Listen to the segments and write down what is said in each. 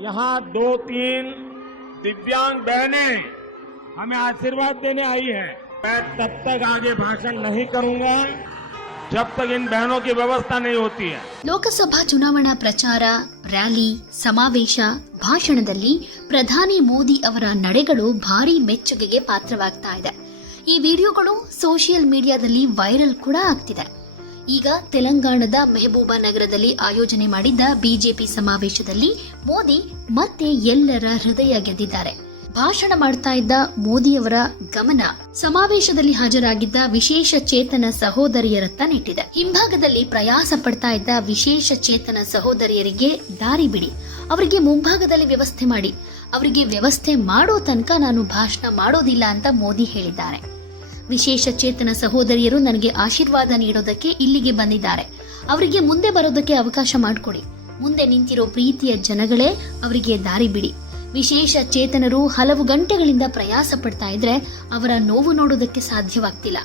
यहाँ दो तीन दिव्यांग बहनें हमें आशीर्वाद देने आई है मैं तब तक आगे भाषण नहीं करूंगा जब तक इन बहनों की व्यवस्था नहीं होती है ಲೋಕಸಭಾ ಚುನಾವಣಾ ಪ್ರಚಾರ ರ್ಯಾಲಿ ಸಮಾವೇಶ ಭಾಷಣದಲ್ಲಿ ಪ್ರಧಾನಿ ಮೋದಿ ಅವರ ನಡೆಗಳು ಭಾರಿ ಮೆಚ್ಚುಗೆಗೆ ಪಾತ್ರವಾಗ್ತಾ ಇದೆ ಈ ವಿಡಿಯೋಗಳು ಸೋಷಿಯಲ್ ಮೀಡಿಯಾದಲ್ಲಿ ವೈರಲ್ ಕೂಡ ಆಗ್ತಿದೆ ಈಗ ತೆಲಂಗಾಣದ ಮೆಹಬೂಬಾ ನಗರದಲ್ಲಿ ಆಯೋಜನೆ ಮಾಡಿದ್ದ ಬಿಜೆಪಿ ಸಮಾವೇಶದಲ್ಲಿ ಮೋದಿ ಮತ್ತೆ ಎಲ್ಲರ ಹೃದಯ ಗೆದ್ದಿದ್ದಾರೆ. ಭಾಷಣ ಮಾಡ್ತಾ ಇದ್ದ ಮೋದಿಯವರ ಗಮನ ಸಮಾವೇಶದಲ್ಲಿ ಹಾಜರಾಗಿದ್ದ ವಿಶೇಷ ಚೇತನ ಸಹೋದರಿಯರತ್ತ ನೆಟ್ಟಿದೆ. ಹಿಂಭಾಗದಲ್ಲಿ ಪ್ರಯಾಸ ಪಡ್ತಾ ಇದ್ದ ವಿಶೇಷ ಚೇತನ ಸಹೋದರಿಯರಿಗೆ ದಾರಿ ಬಿಡಿ. ಅವರಿಗೆ ಮುಂಭಾಗದಲ್ಲಿ ವ್ಯವಸ್ಥೆ ಮಾಡಿ. ಅವರಿಗೆ ವ್ಯವಸ್ಥೆ ಮಾಡೋ ತನಕ ನಾನು ಭಾಷಣ ಮಾಡೋದಿಲ್ಲ ಅಂತ ಮೋದಿ ಹೇಳಿದ್ದಾರೆ. ವಿಶೇಷ ಚೇತನ ಸಹೋದರಿಯರು ನನಗೆ ಆಶೀರ್ವಾದ ನೀಡೋದಕ್ಕೆ ಇಲ್ಲಿಗೆ ಬಂದಿದ್ದಾರೆ. ಅವರಿಗೆ ಮುಂದೆ ಬರೋದಕ್ಕೆ ಅವಕಾಶ ಮಾಡಿಕೊಡಿ. ಮುಂದೆ ನಿಂತಿರೋ ಪ್ರೀತಿಯ ಜನಗಳೇ ಅವರಿಗೆ ದಾರಿ ಬಿಡಿ. ವಿಶೇಷ ಚೇತನರು ಹಲವು ಗಂಟೆಗಳಿಂದ ಪ್ರಯಾಸ ಪಡ್ತಾ ಇದ್ರೆ ಅವರ ನೋವು ನೋಡೋದಕ್ಕೆ ಸಾಧ್ಯವಾಗ್ತಿಲ್ಲ.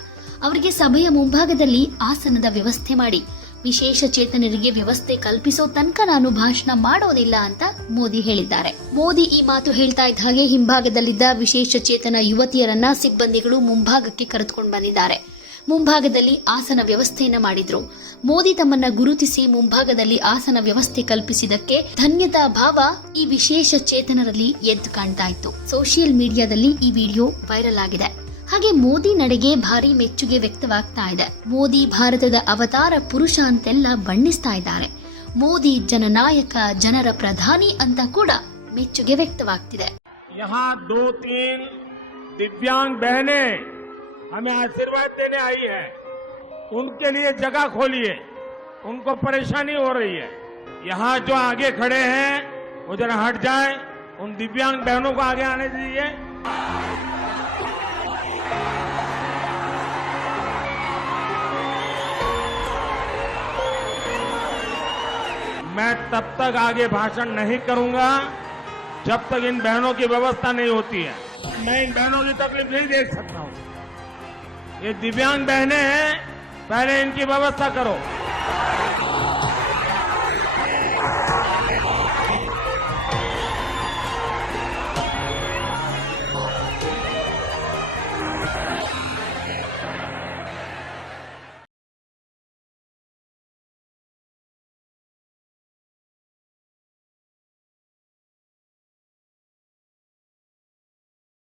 ಅವರಿಗೆ ಸಭೆಯ ಮುಂಭಾಗದಲ್ಲಿ ಆಸನದ ವ್ಯವಸ್ಥೆ ಮಾಡಿ. ವಿಶೇಷ ಚೇತನರಿಗೆ ವ್ಯವಸ್ಥೆ ಕಲ್ಪಿಸೋ ತನಕ ನಾನು ಭಾಷಣ ಮಾಡೋದಿಲ್ಲ ಅಂತ ಮೋದಿ ಹೇಳಿದ್ದಾರೆ. ಮೋದಿ ಈ ಮಾತು ಹೇಳ್ತಾ ಇದ್ದ ಹಾಗೆ ಹಿಂಭಾಗದಲ್ಲಿದ್ದ ವಿಶೇಷ ಚೇತನ ಯುವತಿಯರನ್ನ ಸಿಬ್ಬಂದಿಗಳು ಮುಂಭಾಗಕ್ಕೆ ಕರೆದುಕೊಂಡು ಬಂದಿದ್ದಾರೆ. ಮುಂಭಾಗದಲ್ಲಿ ಆಸನ ವ್ಯವಸ್ಥೆಯನ್ನ ಮಾಡಿದ್ರು. ಮೋದಿ ತಮ್ಮನ್ನ ಗುರುತಿಸಿ ಮುಂಭಾಗದಲ್ಲಿ ಆಸನ ವ್ಯವಸ್ಥೆ ಕಲ್ಪಿಸಿದಕ್ಕೆ ಧನ್ಯತಾ ಭಾವ ಈ ವಿಶೇಷ ಚೇತನರಲ್ಲಿ ಎದ್ದು ಕಾಣ್ತಾ ಇತ್ತು. ಸೋಷಿಯಲ್ ಮೀಡಿಯಾದಲ್ಲಿ ಈ ವಿಡಿಯೋ ವೈರಲ್ ಆಗಿದೆ. ಹಾಗೆ ಮೋದಿ ನಡೆಗೆ ಭಾರಿ ಮೆಚ್ಚುಗೆ ವ್ಯಕ್ತವಾಗ್ತಾ ಇದೆ ಮೋದಿ ಭಾರತದ ಅವತಾರ ಪುರುಷ ಅಂತೆಲ್ಲ ಬಣ್ಣಿಸ್ತಾ ಇದ್ದಾರೆ ಮೋದಿ ಜನನಾಯಕ ಜನರ ಪ್ರಧಾನಿ ಅಂತ ಕೂಡ ಮೆಚ್ಚುಗೆ ವ್ಯಕ್ತವಾಗ್ತಿದೆ यहाँ दो तीन दिव्यांग बहनें हमें आशीर्वाद देने आई है उनके लिए जगह खोलिए उनको परेशानी हो रही है यहाँ जो आगे खड़े हैं वो जरा हट जाए उन दिव्यांग बहनों को आगे आने दीजिए मैं तब तक आगे भाषण नहीं करूँगा जब तक इन बहनों की व्यवस्था नहीं होती है। मैं इन बहनों की तकलीफ़ नहीं देख सकता हूँ। ये दिव्यांग बहनें हैं, पहले इनकी व्यवस्था करो।